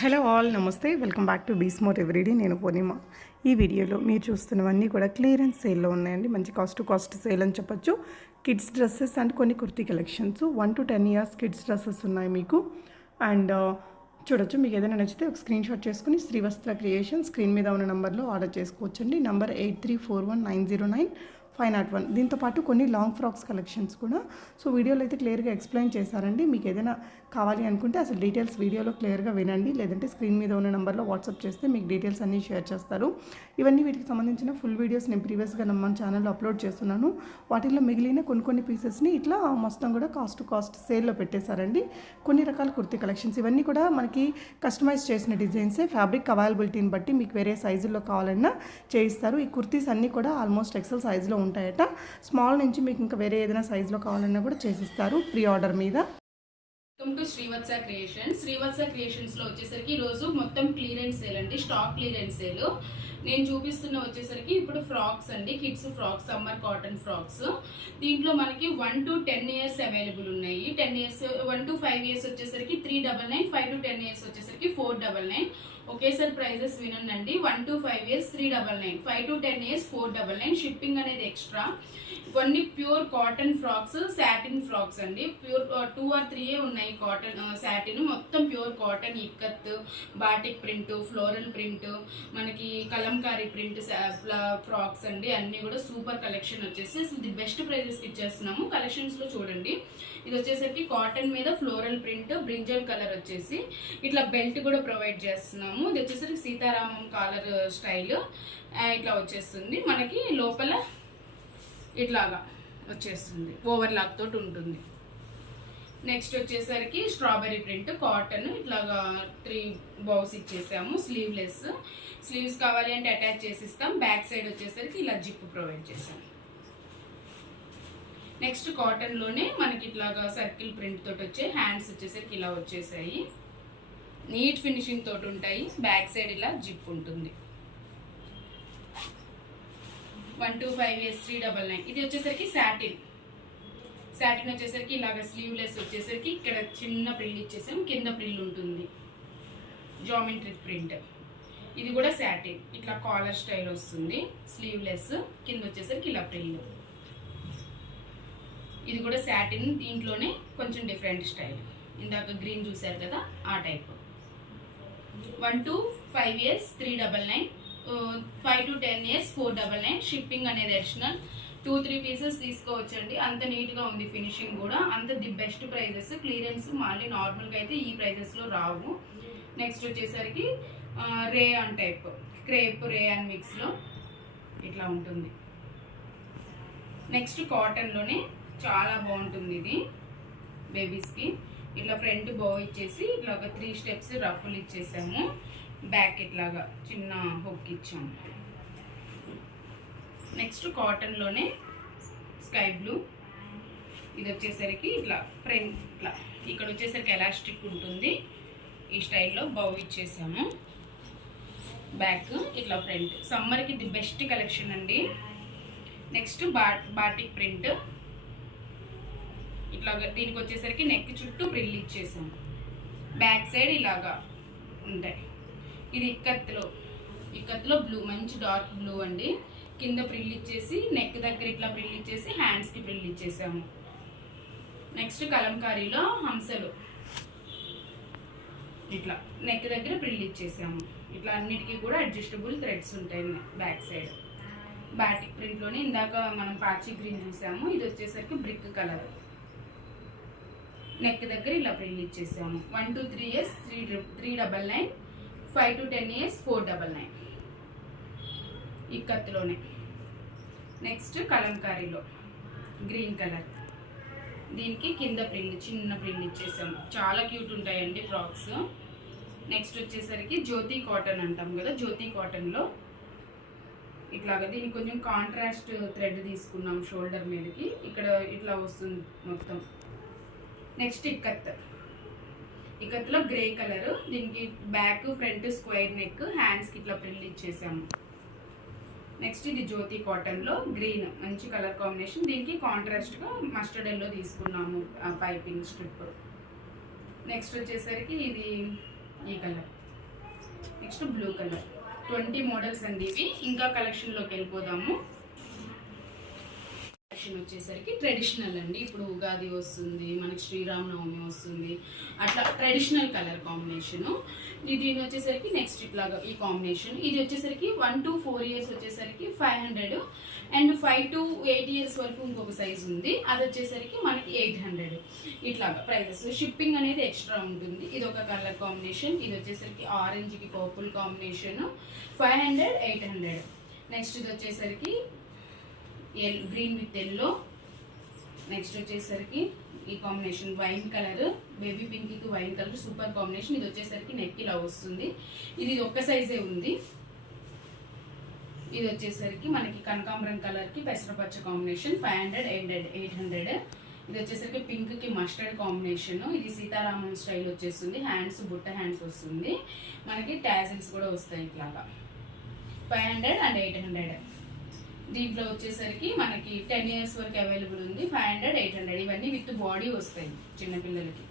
Hello all, నమస్తే. Welcome back to Beesmore everyday. నేను పూర్ణిమ. ఈ వీడియోలో మీరు చూస్తున్నవన్నీ కూడా క్లియరెన్స్ సేల్లో ఉన్నాయండి. మంచి కాస్ట్ సేల్ అని చెప్పొచ్చు. కిడ్స్ డ్రెస్సెస్ అండ్ కొన్ని kurti collections 1 to 10 years kids dresses ఉన్నాయి మీకు. అండ్ చూడొచ్చు. మీకు ఏదైనా నచ్చితే ఒక స్క్రీన్ షాట్ చేసుకుని శ్రీవస్త్ర క్రియేషన్ స్క్రీన్ మీద ఉన్న నెంబర్లో ఆర్డర్ చేసుకోవచ్చండి. నంబర్ 8341909501. దీంతో పాటు కొన్ని లాంగ్ ఫ్రాక్స్ కలెక్షన్స్ కూడా వీడియోలో అయితే క్లియర్గా ఎక్స్ప్లెయిన్ చేశారండి. మీకు ఏదైనా కావాలి అనుకుంటే అసలు డీటెయిల్స్ వీడియోలో క్లియర్గా వినండి, లేదంటే స్క్రీన్ మీద ఉన్న నెంబర్లో వాట్సాప్ చేస్తే మీకు డీటెయిల్స్ అన్నీ షేర్ చేస్తారు. ఇవన్నీ వీటికి సంబంధించిన ఫుల్ వీడియోస్ నేను ప్రీవియస్గా మన ఛానల్లో అప్లోడ్ చేస్తున్నాను. వాటిల్లో మిగిలిన కొన్ని పీసెస్ని ఇట్లా మొత్తం కూడా కాస్ట్ సేల్లో పెట్టేశారండి. కొన్ని రకాల కుర్తీ కలెక్షన్స్ ఇవన్నీ కూడా మనకి కస్టమైజ్ చేసిన డిజైన్సే. ఫ్యాబ్రిక్ అవైలబిలిటీని బట్టి మీకు వేరే సైజుల్లో కావాలన్నా చేయిస్తారు. ఈ కుర్తీస్ అన్నీ కూడా ఆల్మోస్ట్ ఎక్సెల్ సైజులో ఉంటాయట. స్మాల్ నుంచి మీకు ఇంకా వేరే ఏదైనా సైజులో కావాలన్నా కూడా చేసిస్తారు ప్రీ ఆర్డర్ మీద. వెల్కమ్ టు శ్రీవత్స క్రియేషన్స్ లో వచ్చేసరికి ఈరోజు మొత్తం క్లియరెన్స్ సేల్ అండి, స్టాక్ క్లియరెన్స్ సేల్. నేను చూపిస్తున్న వచ్చేసరికి ఇప్పుడు ఫ్రాక్స్ అండి, kids frocks, summer cotton frocks. దీంట్లో మనకి 1 to 10 years అవైలబుల్ ఉన్నాయి. 1 to 5 years వచ్చేసరికి 399, 5 to 10 years వచ్చేసరికి 499. ఒకేసారి ప్రైజెస్ వినండి. 1 to 5 years 399, 5 to 10 years 499. Shipping అనేది ఎక్స్ట్రా. ఇవన్నీ pure cotton frocks, satin frocks అండి. ప్యూర్ 2 or 3 ఉన్నాయి కాటన్, సాటిన్ మొత్తం pure cotton. Ikat, batik print, floral print, మనకి కలంకారీ ప్రింట్ ఫ్రాక్స్ అండి. అన్నీ కూడా సూపర్ కలెక్షన్ వచ్చేసి ఇది బెస్ట్ ప్రైజెస్కి ఇచ్చేస్తున్నాము. కలెక్షన్స్లో చూడండి, ఇది వచ్చేసరికి కాటన్ మీద ఫ్లోరల్ ప్రింట్, బ్రింజల్ కలర్ వచ్చేసి ఇట్లా బెల్ట్ కూడా ప్రొవైడ్ చేస్తున్నాము. ఇది వచ్చేసరికి సీతారామం కాలర్ స్టైల్ ఇట్లా వచ్చేస్తుంది. మనకి లోపల ఇట్లాగా వచ్చేస్తుంది, ఓవర్లాక్ తోటి ఉంటుంది. నెక్స్ట్ వచ్చేసరికి స్ట్రాబెరీ ప్రింట్ కాటన్, ఇట్లాగా 3 బౌస్ ఇచ్చేసాము. స్లీవ్స్ కావాలి అంటే అటాచ్ చేసిస్తాం. బ్యాక్ సైడ్ వచ్చేసరికి ఇలా జిప్ ప్రొవైడ్ చేసాం. నెక్స్ట్ కాటన్లోనే మనకి ఇట్లాగా సర్కిల్ ప్రింట్ తోటి వచ్చే హ్యాండ్స్ వచ్చేసరికి ఇలా వచ్చేసాయి. నీట్ ఫినిషింగ్ తోటి ఉంటాయి. బ్యాక్ సైడ్ ఇలా జిప్ ఉంటుంది. 1 to 5 years 399. ఇది వచ్చేసరికి సాటిన్ వచ్చేసరికి ఇలాగ స్లీవ్లెస్ వచ్చేసరికి ఇక్కడ చిన్న ప్రిల్ ఇచ్చేసాం, కింద ప్రిల్ ఉంటుంది, జామెట్రిక్ ప్రింట్. ఇది కూడా సాటిన్, ఇట్లా కాలర్ స్టైల్ వస్తుంది. స్లీవ్లెస్, కింద వచ్చేసరికి ఇలా ప్రిల్. ఇది కూడా సాటిన్, దీంట్లోనే కొంచెం డిఫరెంట్ స్టైల్. ఇందాక గ్రీన్ చూసారు కదా, ఆ type. 1 to 5 years 399, 5 to 10 years 499. Shipping అనేది అడిషనల్. 2-3 పీసెస్ తీసుకోవచ్చండి. అంత నీట్గా ఉంది ఫినిషింగ్ కూడా. అంత ది బెస్ట్ ప్రైజెస్. క్లియరెన్స్ మళ్ళీ నార్మల్గా అయితే ఈ ప్రైజెస్లో రావు. నెక్స్ట్ వచ్చేసరికి రేయాన్ టైప్, క్రేప్ రేయాన్ మిక్స్లో ఇట్లా ఉంటుంది. నెక్స్ట్ కాటన్లోనే చాలా బాగుంటుంది ఇది బేబీస్కి. ఇట్లా ఫ్రంట్ బౌ ఇచ్చేసి ఇట్లా ఒక 3 steps రఫుల్ ఇచ్చేసాము. బ్యాక్ ఇట్లాగా చిన్న హుక్ ఇచ్చాము. నెక్స్ట్ కాటన్లోనే స్కై బ్లూ. ఇది వచ్చేసరికి ఇట్లా ఫ్రంట్ ఇట్లా ఇక్కడ వచ్చేసరికి ఎలాస్టిక్ ఉంటుంది. ఈ స్టైల్లో బౌ ఇచ్చేసాము. బ్యాక్ ఇట్లా ఫ్రంట్. సమ్మర్కి ఇది బెస్ట్ కలెక్షన్ అండి. Next batik print. ఇట్లా దీనికి వచ్చేసరికి నెక్ చుట్టూ ప్రిల్ ఇచ్చేసాము. బ్యాక్ సైడ్ ఇలాగా ఉంటాయి. ఇది ఇక్కత్లో బ్లూ, మంచి డార్క్ బ్లూ అండి. కింద ప్రిల్ ఇచ్చేసి నెక్ దగ్గర ఇట్లా ప్రిల్ ఇచ్చేసి హ్యాండ్స్కి ప్రిల్ ఇచ్చేసాము. నెక్స్ట్ కలంకారీలో హంసలు, ఇట్లా నెక్ దగ్గర ప్రిల్ ఇచ్చేసాము. ఇట్లా అన్నిటికీ కూడా అడ్జస్టబుల్ థ్రెడ్స్ ఉంటాయి బ్యాక్ సైడ్. బాటిక్ ప్రింట్లోనే ఇందాక మనం పాచి గ్రీన్ చూసాము. ఇది వచ్చేసరికి బ్రిక్ కలర్. నెక్ దగ్గర ఇలా Pril ఇచ్చేసాము. 1 to 3 years 399, 5 to 10 years 499. ఇక్కత్లోనే. నెక్స్ట్ కలంకారీలో గ్రీన్ కలర్. దీనికి కింద ప్రిల్, చిన్న ప్రిల్ ఇచ్చేసాము. చాలా క్యూట్ ఉంటాయండి ఫ్రాక్స్. నెక్స్ట్ వచ్చేసరికి జ్యోతి కాటన్ అంటాం కదా, జ్యోతి కాటన్లో ఇట్లాగా దీనికి కొంచెం కాంట్రాస్ట్ థ్రెడ్ తీసుకున్నాం షోల్డర్ మీదకి. ఇక్కడ ఇట్లా వస్తుంది మొత్తం. నెక్స్ట్ ఇక్కత్లో గ్రే కలర్. దీనికి బ్యాక్ ఫ్రంట్ స్క్వేర్ నెక్, హ్యాండ్స్కి ఇట్లా ప్రిల్ ఇచ్చేసాము. నెక్స్ట్ ఇది జ్యోతి కాటన్లో గ్రీన్, మంచి కలర్ కాంబినేషన్. దీనికి కాంట్రాస్ట్గా మస్టర్డ్ ఎల్లో తీసుకున్నాము పైపింగ్ స్ట్రిప్. నెక్స్ట్ వచ్చేసరికి ఇది ఈ colour next blue colour 20 models అండి ఇవి. ఇంకా కలెక్షన్లోకి వెళ్ళిపోదాము. కలెక్షన్ వచ్చేసరికి ట్రెడిషనల్ అండి. ఇప్పుడు ఉగాది వస్తుంది, మనకి శ్రీరామనవమి వస్తుంది, అట్లా ట్రెడిషనల్ కలర్ కాంబినేషను. దీని వచ్చేసరికి నెక్స్ట్ ఇట్లాగా ఈ కాంబినేషన్. ఇది వచ్చేసరికి 1 to 4 years వచ్చేసరికి 500 అండ్ 5 to 8 years వరకు ఇంకొక సైజ్ ఉంది, అది వచ్చేసరికి మనకి 800. ఇట్లాగా ప్రైజెస్. షిప్పింగ్ అనేది ఎక్స్ట్రా ఉంటుంది. ఇది ఒక కలర్ కాంబినేషన్. ఇది వచ్చేసరికి ఆరెంజ్కి పర్పుల్ కాంబినేషన్ 500, 800. నెక్స్ట్ ఇది వచ్చేసరికి గ్రీన్ విత్ ఎల్లో. నెక్స్ట్ వచ్చేసరికి ఈ combination wine colour, baby pink కి వైన్ కలర్ సూపర్ కాంబినేషన్. ఇది వచ్చేసరికి నెక్ ఇలా వస్తుంది. ఇది ఒక్క సైజే ఉంది. ఇది వచ్చేసరికి మనకి కనకాంబరం కలర్ కి పెసరపచ్చ కాంబినేషన్ 500, 800. ఇది వచ్చేసరికి పింక్ కి మస్టర్డ్ కాంబినేషన్. ఇది సీతారామం స్టైల్ వచ్చేస్తుంది. హ్యాండ్స్ బుట్ట హ్యాండ్స్ వస్తుంది. మనకి టాజిల్స్ కూడా వస్తాయి ఇట్లాగా 500 and 800. దీంట్లో వచ్చేసరికి మనకి 10 years వరకు అవైలబుల్ ఉంది. 500, 800 ఇవన్నీ విత్ బాడీ వస్తాయి చిన్నపిల్లలకి.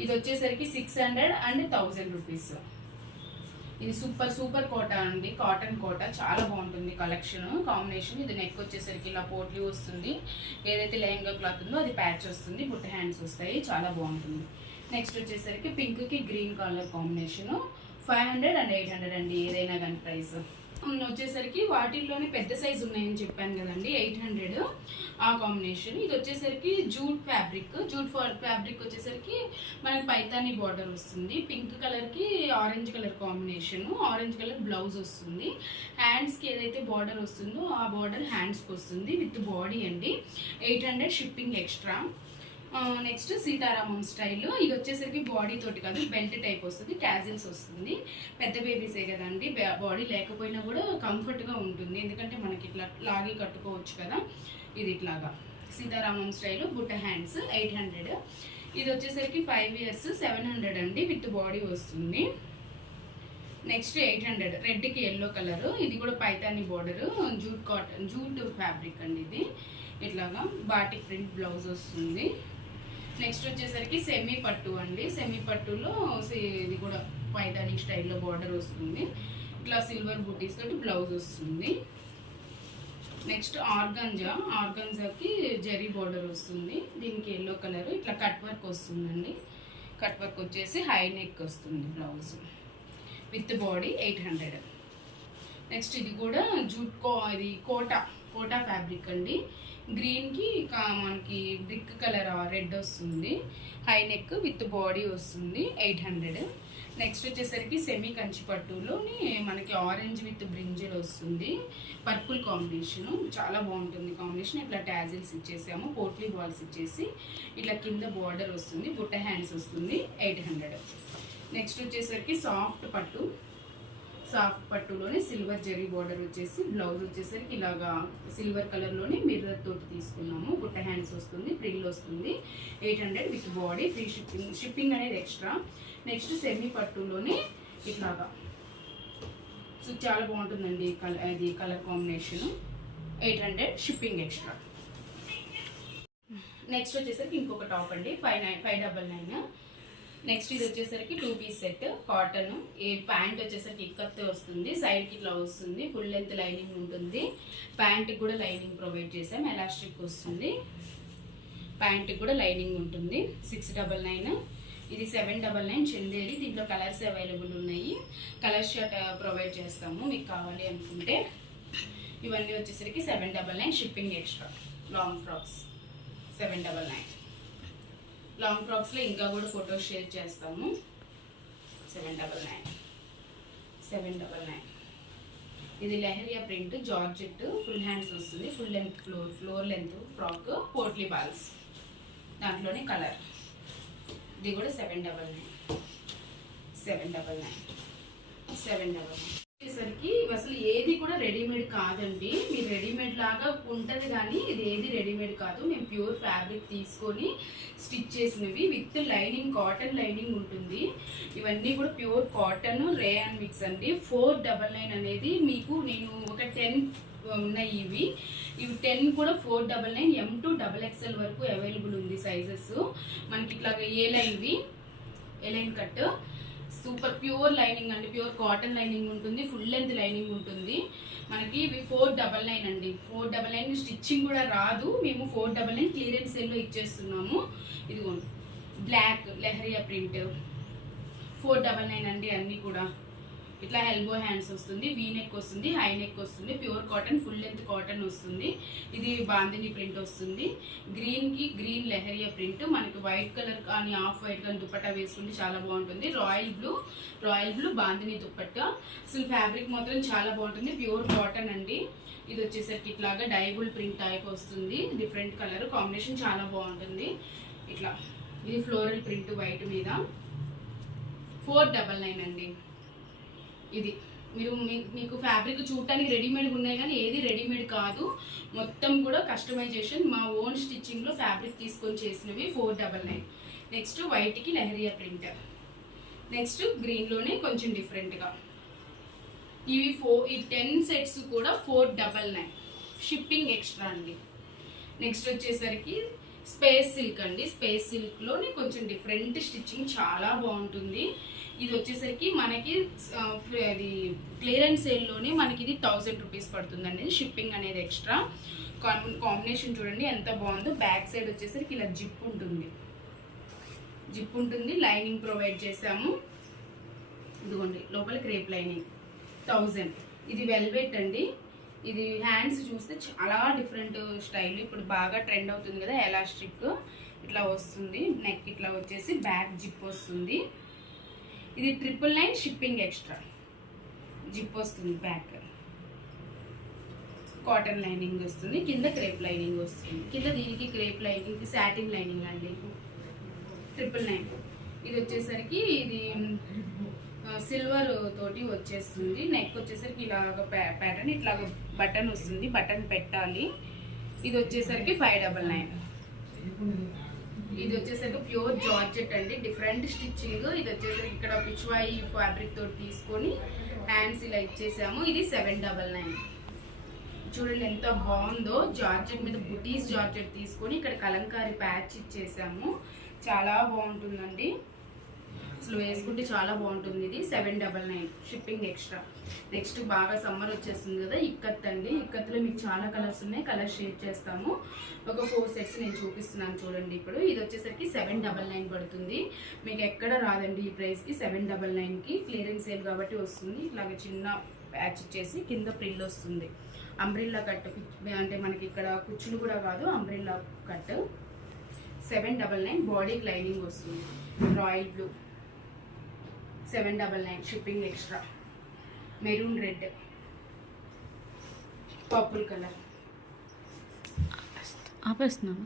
ఇది వచ్చేసరికి 600 and 1000 రూపీస్. ఇది సూపర్ కోటా అండి, కాటన్ కోటా. చాలా బాగుంటుంది కలెక్షన్ కాంబినేషన్. ఇది నెక్ వచ్చేసరికి ఇలా పోట్లీ వస్తుంది. ఏదైతే లెహంగా క్లాత్ ఉందో అది ప్యాచ్ వస్తుంది, బుట్ట హ్యాండ్స్ వస్తాయి. చాలా బాగుంటుంది. నెక్స్ట్ వచ్చేసరికి పింక్ కి గ్రీన్ కలర్ కాంబినేషన్ 500 and 800 అండి, ఏదైనా కానీ ప్రైస్. వచ్చేసరికి వాటిల్లోనే పెద్ద సైజు ఉన్నాయని చెప్పాను కదండి, 800 ఆ కాంబినేషన్. ఇది వచ్చేసరికి జూట్ ఫ్యాబ్రిక్ వచ్చేసరికి మనకి పైతాని బార్డర్ వస్తుంది. పింక్ కలర్ కి orange colour combination, orange colour blouse వస్తుంది. హ్యాండ్స్ కి ఏదైతే బార్డర్ వస్తుందో ఆ బార్డర్ హ్యాండ్స్ కి వస్తుంది విత్ బాడీ అండి. 800 shipping extra. Next Sitaramam style. ఇది వచ్చేసరికి బాడీ తోటి కాదు, బెల్ట్ టైప్ వస్తుంది, టాజిల్స్ వస్తుంది. పెద్ద బేబీసే కదండి, బాడీ లేకపోయినా కూడా కంఫర్ట్గా ఉంటుంది, ఎందుకంటే మనకి ఇట్లా లాగి కట్టుకోవచ్చు కదా. ఇది ఇట్లాగా సీతారామం స్టైల్, బుట్ట హ్యాండ్స్ 800. ఇది వచ్చేసరికి 5 years 700 అండి, విత్ బాడీ వస్తుంది. నెక్స్ట్ 800 రెడ్కి ఎల్లో కలర్. ఇది కూడా పైతాని బార్డర్, జూట్ ఫ్యాబ్రిక్ అండి. ఇది ఇట్లాగా బాటిక్ ప్రింట్ బ్లౌజ్ వస్తుంది. నెక్స్ట్ వచ్చేసరికి సెమీ పట్టు అండి. సెమీ పట్టులో ఇది కూడా పైతాని స్టైల్లో బార్డర్ వస్తుంది. ఇట్లా సిల్వర్ బూటీస్ తోటి బ్లౌజ్ వస్తుంది. నెక్స్ట్ ఆర్గంజాకి జరీ బార్డర్ వస్తుంది. దీనికి ఎల్లో కలర్ ఇట్లా కట్ వర్క్ వస్తుందండి. కట్ వర్క్ వచ్చేసి హై నెక్ వస్తుంది బ్లౌజ్ విత్ బాడీ 800. నెక్స్ట్ ఇది కూడా ఇది కోటా ఫ్యాబ్రిక్ అండి. గ్రీన్కి మనకి బ్రిక్ కలర్ రెడ్ వస్తుంది. హై నెక్ విత్ బాడీ వస్తుంది 800. నెక్స్ట్ వచ్చేసరికి సెమీ కంచి పట్టులోని మనకి ఆరెంజ్ విత్ బ్రింజల్ వస్తుంది. పర్పుల్ కాంబినేషన్ చాలా బాగుంటుంది కాంబినేషన్. ఇట్లా టాజిల్స్ ఇచ్చేసాము, పోట్లీ బాల్స్ ఇచ్చేసి ఇట్లా కింద బార్డర్ వస్తుంది, బుట్ట హ్యాండ్స్ వస్తుంది 800. నెక్స్ట్ వచ్చేసరికి సాఫ్ట్ పట్టులోనే సిల్వర్ జరీ బార్డర్ వచ్చేసి బ్లౌజ్ వచ్చేసరికి ఇలాగా సిల్వర్ కలర్లోనే మిర్రర్ తోటి తీసుకున్నాము. బుట్ట హ్యాండ్స్ వస్తుంది, ప్రిల్ వస్తుంది 800 విత్ బాడీ. ఫ్రీ షిప్పింగ్ అనేది ఎక్స్ట్రా. నెక్స్ట్ సెమీ పట్టులోనే ఇట్లాగా చాలా బాగుంటుందండి ఇది colour combination 800 shipping extra. Next వచ్చేసరికి ఇంకొక టాప్ అండి 599. నెక్స్ట్ ఇది వచ్చేసరికి 2 piece సెట్ కాటన్. ఈ ప్యాంట్ వచ్చేసరికి ఇక్కత్ వస్తుంది, సైడ్కి ఇట్లా వస్తుంది, ఫుల్ లెంత్ లైనింగ్ ఉంటుంది. ప్యాంట్కి కూడా లైనింగ్ ప్రొవైడ్ చేసాం, ఎలాస్టిక్ వస్తుంది. ప్యాంట్కి కూడా లైనింగ్ ఉంటుంది 699. ఇది 799 చందేరి. దీంట్లో కలర్స్ అవైలబుల్ ఉన్నాయి. కలర్ షర్ట్ ప్రొవైడ్ చేస్తాము మీకు కావాలి అనుకుంటే. ఇవన్నీ వచ్చేసరికి 799 షిప్పింగ్ ఎక్స్ట్రా. Long frocks 799. లాంగ్ ఫ్రాక్స్లో ఇంకా కూడా ఫొటోస్ షేర్ చేస్తాము. 799. ఇది leheriya print georgette, full hands వస్తుంది, full length floor length frock, potli balls దాంట్లోనే కలర్. ఇది కూడా 799. వచ్చేసరికి అసలు ఏది కూడా రెడీమేడ్ కాదండి. మీరు రెడీమేడ్ లాగా ఉంటుంది కానీ ఇది ఏది రెడీమేడ్ కాదు. మేము ప్యూర్ ఫ్యాబ్రిక్ తీసుకొని స్టిచ్ చేసినవి విత్ లైనింగ్, కాటన్ లైనింగ్ ఉంటుంది. ఇవన్నీ కూడా ప్యూర్ కాటన్ రేయాన్ మిక్స్ అండి. 499 అనేది మీకు నేను ఒక 10 ఉన్నాయి. ఇవి 10 కూడా 499, M to XXL వరకు అవైలబుల్ ఉంది సైజెస్. మనకి ఇట్లాగా A line cut super pure lining అండి, ప్యూర్ కాటన్ లైనింగ్ ఉంటుంది, ఫుల్ లెంత్ లైనింగ్ ఉంటుంది. మనకి ఇవి 499 అండి. 499 స్టిచ్చింగ్ కూడా రాదు, మేము 499 క్లియరెన్స్ సేల్లో ఇచ్చేస్తున్నాము. ఇదిగోండి బ్లాక్ లెహరియా ప్రింట్ 499 అండి. అన్నీ కూడా ఇట్లా ఎల్బో హ్యాండ్స్ వస్తుంది, వీ నెక్ వస్తుంది, హై నెక్ వస్తుంది, pure cotton full length cotton వస్తుంది. ఇది బాందిని ప్రింట్ వస్తుంది. గ్రీన్కి గ్రీన్ లెహరియా ప్రింట్, మనకి వైట్ కలర్ కానీ ఆఫ్ వైట్ కానీ దుపట్టా వేసుకుంటే చాలా బాగుంటుంది. Royal blue bandhani dupatta. అసలు ఫ్యాబ్రిక్ మాత్రం చాలా బాగుంటుంది, ప్యూర్ కాటన్ అండి. ఇది వచ్చేసరికి ఇట్లాగా డైబుల్ ప్రింట్ టైప్ వస్తుంది, డిఫరెంట్ కలర్ కాంబినేషన్ చాలా బాగుంటుంది. ఇట్లా ఇది ఫ్లోరల్ ప్రింట్ వైట్ మీద 499 అండి. ఇది మీకు ఫ్యాబ్రిక్ చూడటానికి రెడీమేడ్ ఉన్నాయి కానీ ఏది రెడీమేడ్ కాదు, మొత్తం కూడా కస్టమైజేషన్ మా ఓన్ స్టిచ్చింగ్లో ఫ్యాబ్రిక్ తీసుకొని చేసినవి 499. నెక్స్ట్ వైట్కి లెహరియా ప్రింట్, నెక్స్ట్ గ్రీన్లోనే కొంచెం డిఫరెంట్గా ఇవి ఈ 10 సెట్స్ కూడా 499, షిప్పింగ్ ఎక్స్ట్రా అండి. నెక్స్ట్ వచ్చేసరికి స్పేస్ సిల్క్ అండి. స్పేస్ సిల్క్లోనే కొంచెం డిఫరెంట్ స్టిచ్చింగ్ చాలా బాగుంటుంది. ఇది వచ్చేసరికి మనకి అది క్లియరెన్స్ సేల్లోనే మనకి ఇది 1000 రూపీస్ పడుతుందండి, షిప్పింగ్ అనేది ఎక్స్ట్రా. కాంబినేషన్ చూడండి ఎంత బాగుందో. బ్యాక్ సైడ్ వచ్చేసరికి ఇలా జిప్ ఉంటుంది, లైనింగ్ ప్రొవైడ్ చేసాము. ఇదిగోండి లోపల క్రేప్ లైనింగ్ 1000. ఇది వెల్వెట్ అండి. ఇది హ్యాండ్స్ చూస్తే చాలా డిఫరెంట్ స్టైల్, ఇప్పుడు బాగా ట్రెండ్ అవుతుంది కదా ఎలాస్టిక్, ఇట్లా వస్తుంది. నెక్ ఇట్లా వచ్చేసి బ్యాక్ జిప్ వస్తుంది. ఇది 999 షిప్పింగ్ ఎక్స్ట్రా, జిప్ వస్తుంది, బ్యాక్ కాటన్ లైనింగ్ వస్తుంది, కింద క్రేప్ లైనింగ్ వస్తుంది. కింద దీనికి క్రేప్ లైనింగ్, ఇది సాటిన్ లైనింగ్ అండి 999. ఇది వచ్చేసరికి ఇది సిల్వర్ తోటి వచ్చేస్తుంది. నెక్ వచ్చేసరికి ఇలాగ ప్యాటర్న్, ఇట్లాగ బటన్ వస్తుంది, బటన్ పెట్టాలి. ఇది వచ్చేసరికి 599. ఇది వచ్చేసరికి ప్యూర్ జార్జెట్ అండి, డిఫరెంట్ స్టిచ్చింగ్. ఇది వచ్చేసరికి ఇక్కడ పిచ్వాయి ఫ్యాబ్రిక్ తోటి తీసుకొని హ్యాండ్స్ ఇలా ఇచ్చేసాము. ఇది 799. చూడండి ఎంత బాగుందో, జార్జెట్ మీద బుటీస్ జార్జెట్ తీసుకొని ఇక్కడ కలంకారీ ప్యాచ్ ఇచ్చేసాము, చాలా బాగుంటుందండి. అసలు వేసుకుంటే చాలా బాగుంటుంది. ఇది 799, షిప్పింగ్ ఎక్స్ట్రా. నెక్స్ట్ బాగా సమ్మర్ వచ్చేస్తుంది కదా, ఇక్కత్ అండి. ఇక్కత్లో మీకు చాలా కలర్స్ ఉన్నాయి, కలర్ షేర్ చేస్తాము. ఒక 4 సెట్స్ నేను చూపిస్తున్నాను చూడండి. ఇప్పుడు ఇది వచ్చేసరికి 799 పడుతుంది, మీకు ఎక్కడ రాదండి ఈ ప్రైస్కి. 799కి క్లియరెన్స్ సేల్ కాబట్టి వస్తుంది. ఇట్లాగ చిన్న ప్యాచ్ ఇచ్చేసి కింద ప్రిల్ వస్తుంది, అంబ్రిల్లా కట్ అంటే మనకి ఇక్కడ కుచ్చులు కూడా కాదు, అంబ్రిల్లా కట్. 799 బాడీకి లైనింగ్ వస్తుంది. Royal blue 799, shipping extra. Maroon red, purple colour ఆపేస్తున్నాను.